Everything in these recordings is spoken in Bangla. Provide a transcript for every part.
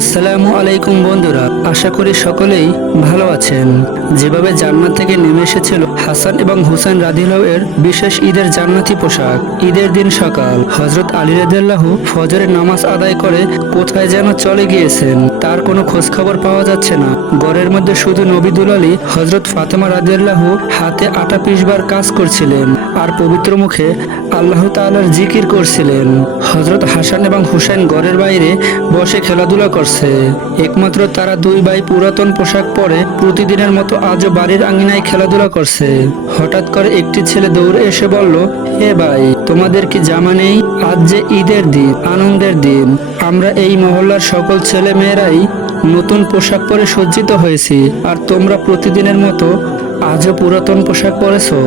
আসসালামু আলাইকুম বন্ধুরা, আশা করি সকলেই ভালো আছেন। যেভাবে জান্নাত থেকে নেমে এসেছিল হাসান এবং হুসেন রাদিয়াল্লাহু এর বিশেষ ঈদের জান্নাতি পোশাক। ঈদের দিন সকাল হযরত আলী রাদিয়াল্লাহু ফজরের নামাজ আদায় করে কোথায় যেন চলে গিয়েছেন, তার কোনো খোঁজ খবর পাওয়া যাচ্ছে না। ঘরের মধ্যে শুধু নবী দুলালী হযরত ফাতেমা রাদিয়াল্লাহু হাতে আটা পিষবার কাজ করছিলেন আর পবিত্র মুখে আল্লাহ তাআলার জিকির করছিলেন। হযরত হাসান এবং হুসেন ঘরের বাইরে বসে খেলাধুলা করছে। একমাত্র তারা দুই ভাই পুরাতন পোশাক পরে প্রতিদিনের মতো আজও বাড়ির আঙিনায় খেলাধুলা করছে। হঠাৎ করে একটি ছেলে দৌড়ে এসে বলল, হে ভাই, তোমাদের কি জামা নেই? আজ যে ঈদের দিন, আনন্দের দিন। আমরা এই মহল্লার সকল ছেলে মেয়েরাই নতুন পোশাক পরে সজ্জিত হয়েছি, আর তোমরা প্রতিদিনের মতো আজও পুরাতন পোশাক পরেছো।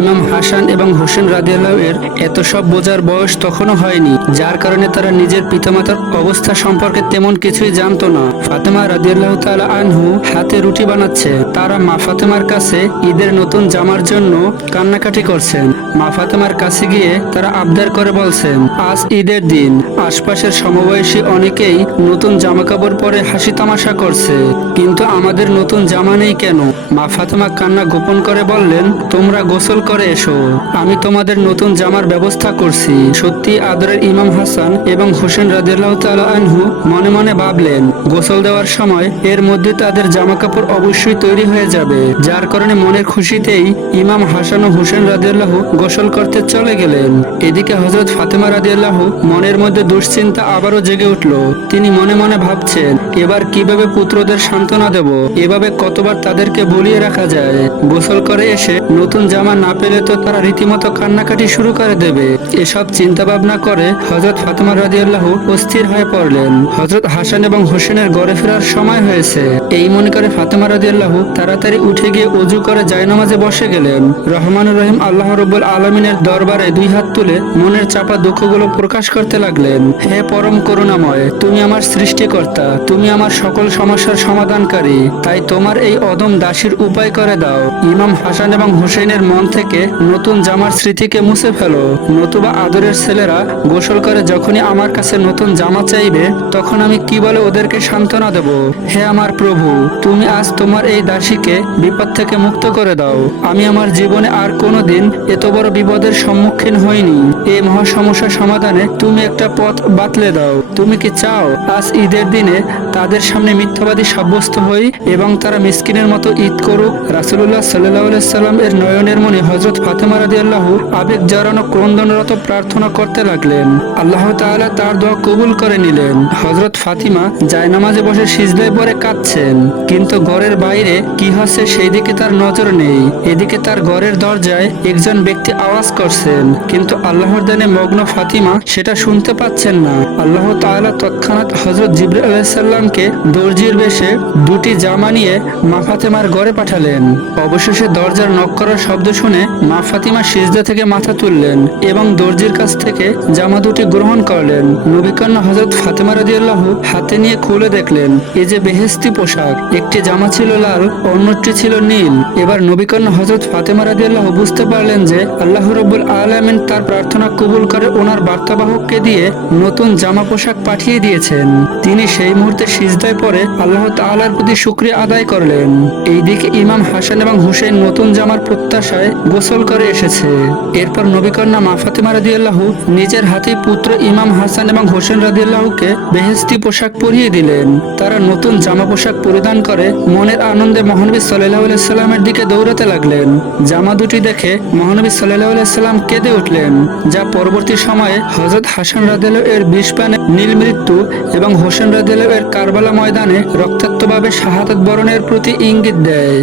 ইমাম হাসান এবং হুসেন রাদিয়াল্লাহু এর এত সব বোঝার বয়স তখনও হয়নি, যার কারণে তারা নিজের পিতামাতার অবস্থা সম্পর্কে তেমন কিছুই জানতো না। ফাতেমা রাদিয়াল্লাহু তাআলা আনহু হাতে রুটি বানাচ্ছে। তারা মা ফাতেমার কাছে ঈদের নতুন জামার জন্য কান্নাকাটি করছেন। মা ফাতেমার কাছে গিয়ে তারা আবদার করে বলছেন, আজ ঈদের দিন, আশপাশের সমবয়সী অনেকেই নতুন জামা কাপড় পরে হাসি তামাশা করছে, কিন্তু আমাদের নতুন জামা নেই কেন? মা ফাতেমা কান্না গোপন করে বললেন, তোমরা গোসল করে এসো, আমি তোমাদের নতুন জামার ব্যবস্থা করছি। সত্যি আদরের ইমাম হাসান এবং হুসেন রাদিয়াল্লাহু তাআলা আনহু মনে মনে ভাবলেন, গোসল দেওয়ার সময় এর মধ্যে তাদের জামা কাপড় অবশ্যই তৈরি হয়ে যাবে, যার কারণে মনের খুশিতেই ইমাম হাসান ও হুসেন রাদিয়াল্লাহু গোসল করতে চলে গেলেন। এদিকে হযরত ফাতেমা রাদিয়াল্লাহু মনের মধ্যে দুশ্চিন্তা আবারও জেগে উঠল। তিনি মনে মনে ভাবছেন, এবার কিভাবে পুত্রদের সান্ত্বনা দেব, এভাবে কতবার তাদেরকে ভুলিয়ে রাখা যায়। গোসল করে এসে নতুন জামা না পেলে তো তারা রীতিমতো কান্নাকাটি শুরু করে দেবে। এসব চিন্তা ভাবনা করে হযরত ফাতেমা রাদিয়াল্লাহু অস্থির হয়ে পড়লেন। হযরত হাসান এবং হোসেনের ঘরে ফেরার সময় হয়েছে, এই মনে করে ফাতেমা রাদিয়াল্লাহু তাড়াতাড়ি উঠে গিয়ে ওযু করে জায়নামাজে বসে গেলেন। রহমানুর রহিম আল্লাহ রাব্বুল আলামিনের দরবারে দুই হাত তুলে মনের চাপা দুঃখগুলো প্রকাশ করতে লাগলেন। হে পরম করুণাময়, তুমি আমার সৃষ্টিকর্তা, তুমি আমার সকল সমস্যার সমাধানকারী, তাই তোমার এই অদম দাসীর উপায় করে দাও। ইমাম হাসান এবং হুসেনের মন থেকে নতুন জামার স্মৃতিকে মুছে ফেলো, নতুবা আদরের ছেলেরা গোসল করে যখনই আমার কাছে নতুন জামা চাইবে, তখন আমি কি বলে ওদেরকে সান্ত্বনা দেব? হে আমার প্রভু, তুমি আজ তোমার এই দাসীকে বিপদ থেকে মুক্ত করে দাও। আমি আমার জীবনে আর কোনোদিন এত বড় বিপদের সম্মুখীন হইনি। এই মহা সমস্যা সমাধানে তুমি একটা পথ বাতলে দাও। তুমি কি চাও আজ ঈদের দিনে তাদের সামনে মিথ্যাবাদী সাব্যস্ত হই এবং তারা মিসকিনের মতো ঈদ করুক? রাসূলুল্লাহ সাল্লাল্লাহু আলাইহি সাল্লাম এর নয়নের মনে হযরত ফাতেমা রাদিয়াল্লাহু আবেগ জড়ানো ক্রন্দনরত প্রার্থনা করতে লাগলেন। আল্লাহ তাআলা তার দোয়া কবুল করে নিলেন। হযরত ফাতিমা জায়নামাজে বসে সিজদায় পড়ে কাঁদছেন, কিন্তু ঘরের বাইরে কি হচ্ছে সেই দিকে তার নজর নেই। এদিকে তার ঘরের দরজায় একজন ব্যক্তি আওয়াজ করছেন, কিন্তু আল্লাহর দানে মগ্ন ফাতিমা সেটা শুনতে পাচ্ছেন না। আল্লাহ তাআলা তৎক্ষণাৎ হযরত জিবরাইল আলাইহিস সালামকে দর্জির বেশে দুটি জামা নিয়ে মা ফাতেমার ঘরে পাঠালেন। অবশেষে দরজার নক করার শব্দ শুনে মা ফাতিমা সিজদা থেকে মাথা তুললেন এবং দর্জির কাছ থেকে জামা দুটি গ্রহণ করলেন। নবী কন্যা হযরত ফাতেমা রাদিয়াল্লাহু হাতে নিয়ে খুলে দেখলেন, এই যে বেহেশতি পোশাক, একটি জামা ছিল লাল, অন্যটি ছিল নীল। এবার নবী কন্যা হযরত ফাতেমা রাদিয়াল্লাহু বুঝতে পারলেন যে আল্লাহ রাব্বুল আলামিন তার প্রার্থনা কবুল করে ওনার বার্তাবাহককে দিয়ে নতুন জামা পোশাক পাঠিয়ে দিয়েছেন। তিনি সেই মুহূর্তে সিজদায় পড়ে আল্লাহ তাআলার প্রতি শুকরিয়া আদায় করলেন। এইদিকে ইমাম হাসান এবং হুসেন নতুন জামার প্রত্যাশায় গোসল করে এসেছে। এরপর নবী কন্যা মা ফাতেমা রাদিয়াল্লাহু নিজের হাতে পুত্র ইমাম হাসান এবং হোসেন রাদিয়াল্লাহুকে বেহেশতি পোশাক পরিয়ে দিলেন। তারা নতুন জামা পোশাক পরিধান করে মনের আনন্দে মহানবী সাল্লাল্লাহু আলাইহি সাল্লামের দিকে দৌড়াতে লাগলেন। জামা দুটি দেখে মহানবী সাল্লাল্লাহু আলাইহি সাল্লাম কেঁদে উঠলেন, যা পরবর্তী সময়ে হযরত হাসান রাদিয়াল্লাহু এর বিষপানে নীল মৃত্যু এবং হোসেন রাদিয়াল্লাহু এর কারবালা ময়দানে রক্তাক্তভাবে শাহাদাত বরণের প্রতি ইঙ্গিত দেয়।